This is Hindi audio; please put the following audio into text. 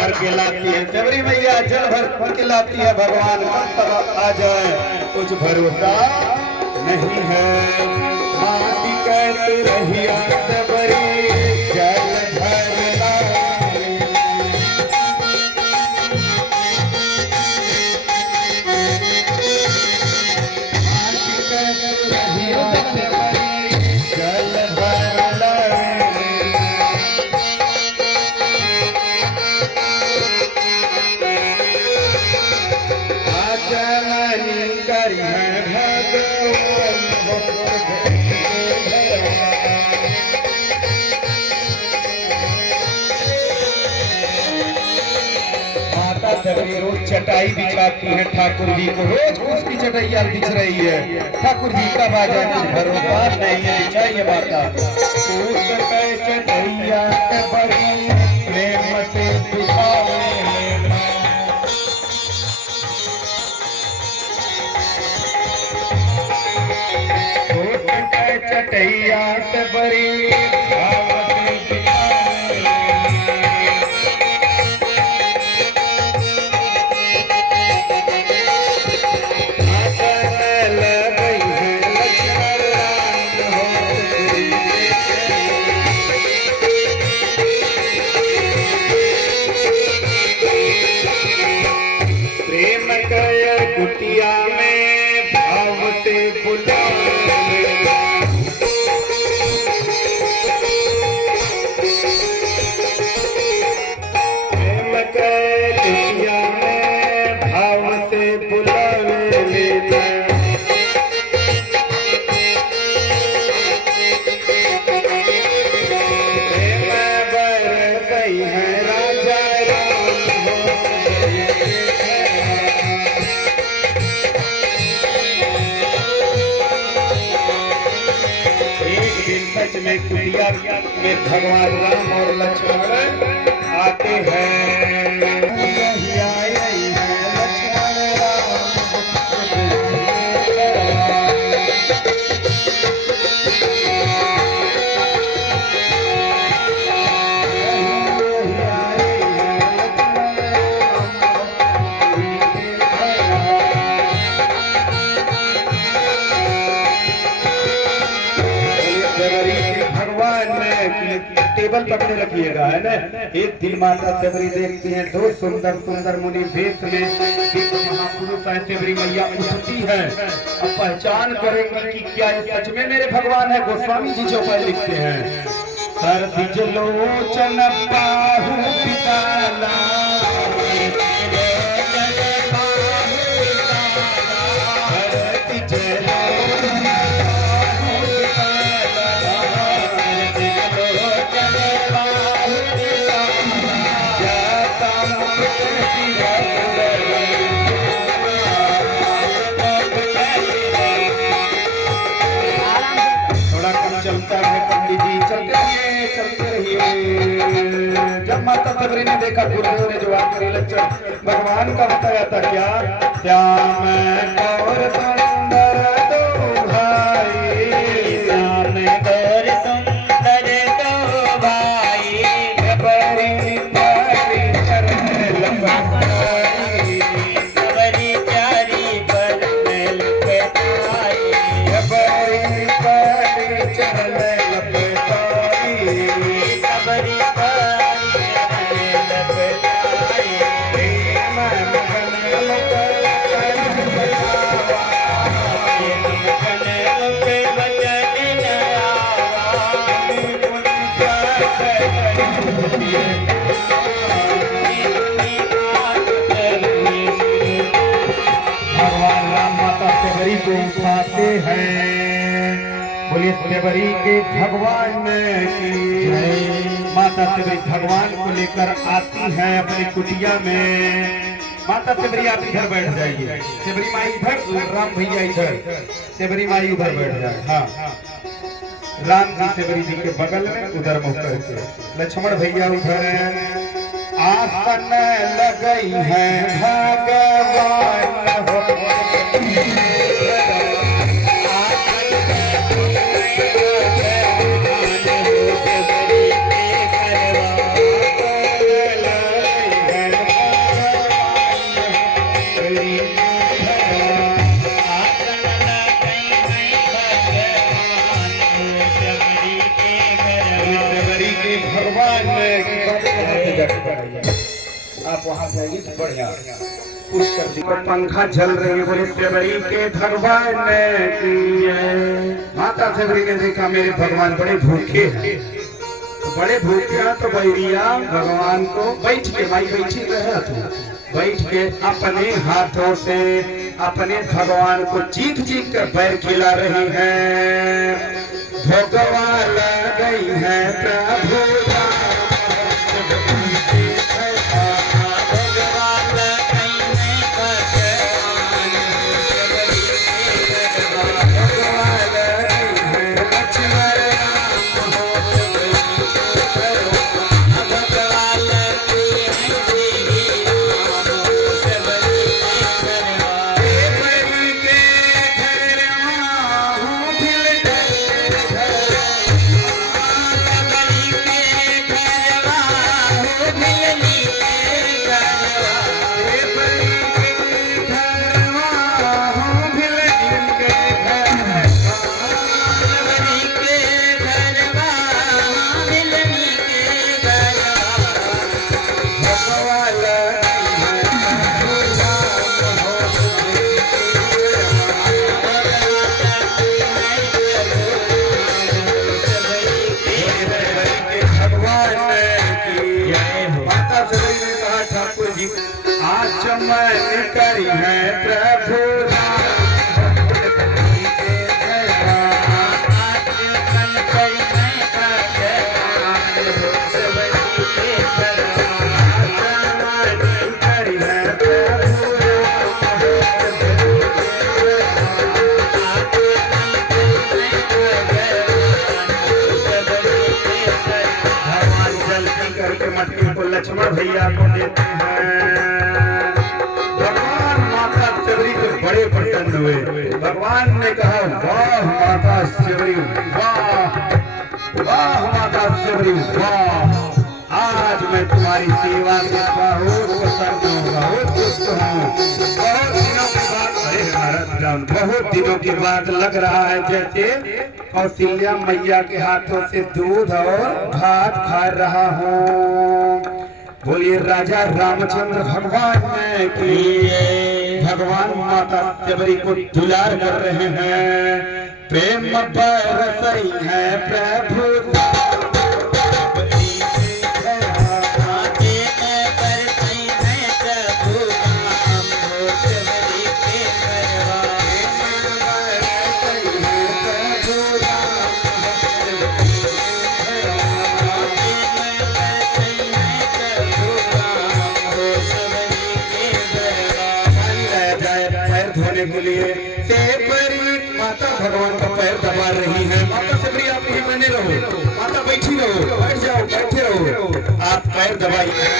भर के लाती है सबरी मैया, जल भर के लाती है भगवान कब आ जाए कुछ भरोसा नहीं है। माटी कहते रहिया सबरी जल भर लाए। माटी कहते रहिया सबरी जल भर लाए। आचमनी करी है भगवान माता सबरी रोज चटाई बिछाती है ठाकुर जी को, रोज उसकी चटाइयाँ बिछ रही है। ठाकुर जी का बाजा कुछ भरोसा नहीं है, बिछाइए माता चटाइया बड़ी प्रेम से बिछावे। चटैया सबरी प्रेम कय कुटिया में भाव से बुला में कुटिया में भगवान राम और लक्ष्मण आते हैं। टेबल पकड़े रखिएगा है ना। एक दिन माता सबरी देखती हैं दो सुंदर सुंदर मुनि वेश में महापुरुष है। सबरी मैया उठती है, अब पहचान करेंगी कि क्या ये सच में मेरे भगवान है। गोस्वामी जी जो पर लिखते हैं सर लोचन बाहु पिताला माता सबरी ने देखा, गुरुदेव ने जवाब करी लक्षण भगवान का बताया था क्या, श्याम और सुंदर दो भाई, श्याम और सुंदर दो भाई, सबरी प्यारी चरण लपटाई, सबरी प्यारी चरण लपटाई, सबरी प्यारी चरण लपटाई, सबरी भगवान राम माता सबरी को उठाते हैं। बोलिए सबरी के भगवान की माता सबरी भगवान को लेकर आती है अपनी कुटिया में। माता सबरी आप इधर बैठ जाइए, सबरी माई इधर, राम भैया इधर, सबरी माई उधर बैठ जाए। हाँ, राम जी सबरी जी के बगल में उधर मुख करके, लक्ष्मण भैया उधर है। आसन लगई है भगवान हो, सबरी टिकट कराइए, आप वहाँ जाइए तो बढ़िया कुछ कर दी। पंखा चल रही है, बोले सेवरी के भगवान की माता सेवरी ने देखा मेरे भगवान बड़े भूखे हैं, तो बड़े भूखे हैं तो बैरिया भगवान को बैठ के भाई बैठी रहे थे, बैठ के अपने हाथों से अपने भगवान को चीख चीख कर पैर खिला रही है। भगवान गई है प्रभु आचमन करी है प्रभु भगवान जल्दी करके मटकी को लक्ष्मण भैया को देते हैं। बड़े प्रसन्न हुए, भगवान ने कहा वाह माता सेवरी, वाह वाह माता सेवरी, वाह आज मैं तुम्हारी सेवा में बहुत प्रसन्न हूँ, बहुत खुश हूँ। बहुत दिनों के बाद, अरे भारत राम, बहुत दिनों के बाद लग रहा है जैसे कौशल्या मैया के हाथों से दूध और भात खा रहा हूँ। बोलिए राजा रामचंद्र भगवान की। भगवान माता सेवरी को दुलार कर रहे हैं, प्रेम बरसई है प्रभु के लिए माता भगवान का पैर दबा रही है। माता सेवरी आप यहीं बने रहो, माता बैठी रहो, बैठ जाओ, बैठे रहो, आप पैर दबाइए।